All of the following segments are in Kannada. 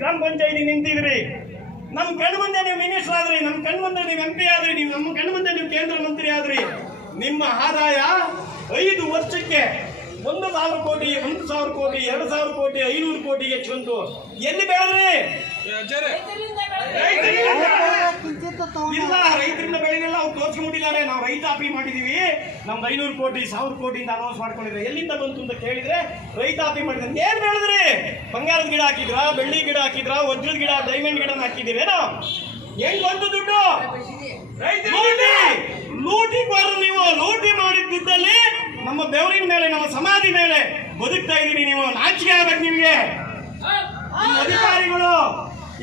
ಗ್ರಾಮ ಪಂಚಾಯತಿ ನಿಂತಿದ್ರಿ. ನಮ್ಮ ಕಣ್ಣು ಮುಂದೆ ನೀವು ಮಿನಿಸ್ಟರ್ ಆದ್ರಿ, ನಮ್ಮ ಕಣ್ಣು ಮುಂದೆ ನೀವು MP ಆದ್ರಿ, ನೀವು ನಮ್ಮ ಕಣ್ಣು ಮುಂದೆ ನೀವು ಕೇಂದ್ರ ಮಂತ್ರಿ ಆದ್ರಿ. ನಿಮ್ಮ ಆದಾಯ 5 ವರ್ಷಕ್ಕೆ 1,000 ಕೋಟಿ, 1,000 ಕೋಟಿ, 2,000 ಕೋಟಿ, 500 ಕೋಟಿ ಹೆಚ್ಚು. ಎಲ್ಲಿ ಬೆಳೆದ್ರಿ? ಇಲ್ಲ, ರೈತರಿಂದ ಬೆಳೆದಿಲ್ಲ. ಅವ್ರು ತೋರಿಸ್ಕೊಂಡಿದ್ದಾರೆ. ನಾವು ರೈತಾಪಿ ಮಾಡಿದೀವಿ, ನಮ್ದು 500 ಕೋಟಿ 1,000 ಕೋಟಿಯಿಂದ ಅನೌನ್ಸ್ ಮಾಡ್ಕೊಂಡಿದ್ರೆ ಎಲ್ಲಿಂದ ಬಂತು ಅಂತ ಕೇಳಿದ್ರೆ ರೈತಾಪಿ ಮಾಡಿದ್ರೆ ಏನ್ ಬೆಳೆದ್ರಿ? ಬಂಗಾರದ ಗಿಡ ಹಾಕಿದ್ರ, ಬೆಳ್ಳಿ ಗಿಡ ಹಾಕಿದ್ರ, ವಜ್ರದ ಗಿಡ, ಡೈಮಂಡ್ ಗಿಡ ಹಾಕಿದಿರೇನೋ? ಹೆಂಗ್ ಬಂತು ದುಡ್ಡು? ಲೂಟಿಕೋರು ನೀವು. ಲೂಟಿ ಮಾಡಿದ ದುಡ್ಡಲ್ಲಿ ನಮ್ಮ ಬೆವರಿನ ಮೇಲೆ, ನಮ್ಮ ಸಮಾಧಿ ಮೇಲೆ ಬದುಕ್ತಾ ಇದೀರಿ ನೀವು. ನಾಚಿಕೆ ಆಗ್ಬೇಕು ನಿಮ್ಗೆ.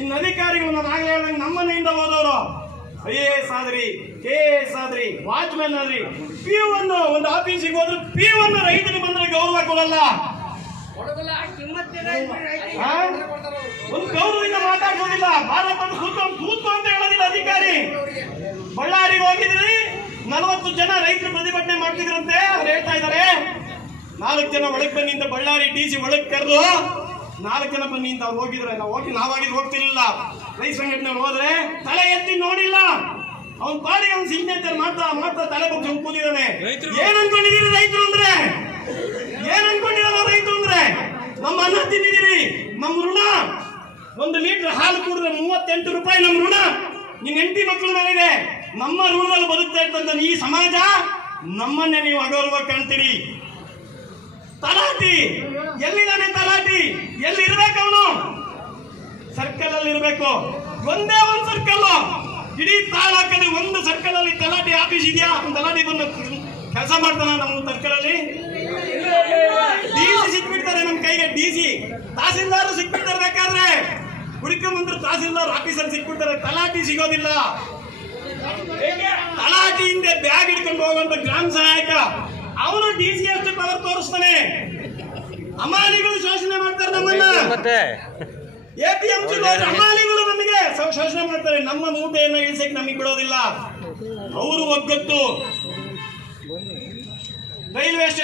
ಇನ್ನು ಅಧಿಕಾರಿಗಳು ನಾನು ಆಗ್ಲೇ ಹೇಳ್ದಂಗೆ ನಮ್ಮ ಮನೆಯಿಂದ ಹೋದವರು IAS ಆದ್ರಿ, KS ಆದ್ರಿ, ವಾಚ್ಮ್ಯಾನ್ ಆದ್ರಿ, P1 ಒಂದು ಆಫೀಸಿಗೆ ಹೋದ್ರು P1 ರೈತರಿಗೆ ಬಂದ್ರೆ ಗೌರವ ಕೊಡಲ್ಲ. ಒಂದು ಗೌರವದಿಂದ ಮಾತಾಡ್ಸೋದಿಲ್ಲ. ಭಾರತದ ಕೂತು ಅಂತ ಹೇಳೋದಿಲ್ಲ ಅಧಿಕಾರಿ. ಬಳ್ಳಾರಿಗೆ ಹೋಗಿದ್ರಿ, 40 ಜನ ರೈತರು ಪ್ರತಿಭಟನೆ ಮಾಡ್ತಿದ್ರಂತೆ. ಅವ್ರು ಹೇಳ್ತಾ ಇದ್ದಾರೆ 4 ಜನ ಒಳಗೆ ಬನ್ನಿ ಅಂತ ಬಳ್ಳಾರಿ DC ಒಳಗೆ ಕರೆದು 4 ಜನ ಬನ್ನಿ ಅಂತ ಅವ್ರು ಹೋಗಿದ್ರೆ ನಾವಾಗಿದ್ದು ಹೋಗ್ತಿರ್ಲಿಲ್ಲ. ರೈತ ಸಂಘಟನೆ ಹೋದ್ರೆ ತಲೆ ಎತ್ತಿ ನೋಡಿಲ್ಲ. ಅವ್ನ ಪಾಡಿಗೆ ಅವ್ನ ಸಿಗ್ನೇಚರ್ ಮಾಡ್ತಾ ತಲೆ ಬಗ್ಗೆ ಕೂತಿದ್ದಾನೆ. ಏನ್ ಅನ್ಕೊಂಡಿದೀರಿ ರೈತರು ಅಂದ್ರೆ? ಏನ್ ಅನ್ಕೊಂಡಿರಲ್ಲ ರೈತರು ಅಂದ್ರೆ? ನಮ್ಮ ಅನ್ನ ತಿಂದಿದ್ದೀರಿ, ನಮ್ಮ ಋಣ. 1 ಲೀಟರ್ ಹಾಲು ಕುಡಿದ್ರೆ 38 ರೂಪಾಯಿ ನಮ್ಮ ಋಣ. ನಿನ್ ಹೆಂಡತಿ ಮಕ್ಕಳ ಮೇಲಿದೆ. ನಮ್ಮ ಋಣದಲ್ಲಿ ಬದುಕ್ತಾ ಇರ್ತಂತ ಈ ಸಮಾಜ ನಮ್ಮನ್ನೇ ನೀವು ಅಗೌರವ ಕಾಣ್ತೀರಿ. ತಲಾಟಿ ಎಲ್ಲಿದ್ದಾನೆ? ತಲಾಟಿ ಎಲ್ಲಿ ಇರ್ಬೇಕು? ಅವನು ಸರ್ಕಲ್ ಅಲ್ಲಿ ಇರ್ಬೇಕು. ಒಂದೇ ಒಂದು ಸರ್ಕಲ್, ಇಡೀ ತಾಲೂಕಲ್ಲಿ ಒಂದು ಸರ್ಕಲ್ ಅಲ್ಲಿ ತಲಾಟಿ ಆಫೀಸ್ ಇದೆಯಾ? ತಲಾಟಿ ಬಂದು ಕೆಲಸ ಮಾಡ್ತಾನ ನಮ್ಮ ಸರ್ಕಲ್ ಅಲ್ಲಿ? DC ಸಿಕ್ಬಿಡ್ತಾರೆ ನಮ್ಮ ಕೈಗೆ. DC ತಹಸೀಲ್ದಾರ್ ಸಿಕ್ಬಿಡ್ತಾರೆ. ಬೇಕಾದ್ರೆ ಹುಡುಕೊಂಡ್ಬಂದ್ರೆ ತಹಸೀಲ್ದಾರ್ ಆಫೀಸರ್ ಸಿಕ್ಬಿಡ್ತಾರೆ. ತಲಾಟಿ ಸಿಗೋದಿಲ್ಲ. ತಲಾಟಿ ಹಿಂದೆ ಬ್ಯಾಗ್ ಹಿಡ್ಕೊಂಡು ಹೋಗುವಂತ ಗ್ರಾಮ ಸಹಾಯಕ ಅವನು DC ಅಷ್ಟು ಪವರ್ ತೋರಿಸ್ತಾನೆ. ಅಮಾಲಿಗಳು ಶೋಷಣೆ ಮಾಡ್ತಾರೆ ನಮ್ಮನ್ನ. APMC ಅಮಾಲಿಗಳು ನಮಗೆ ಶೋಷಣೆ ಮಾಡ್ತಾರೆ. ನಮ್ಮ ಮೂಟೆಯನ್ನು ಇಳಿಸಕ್ಕೆ ನಮಗೆ ಬಿಡೋದಿಲ್ಲ. ಅವರು ಒಗ್ಗಟ್ಟು. Railway station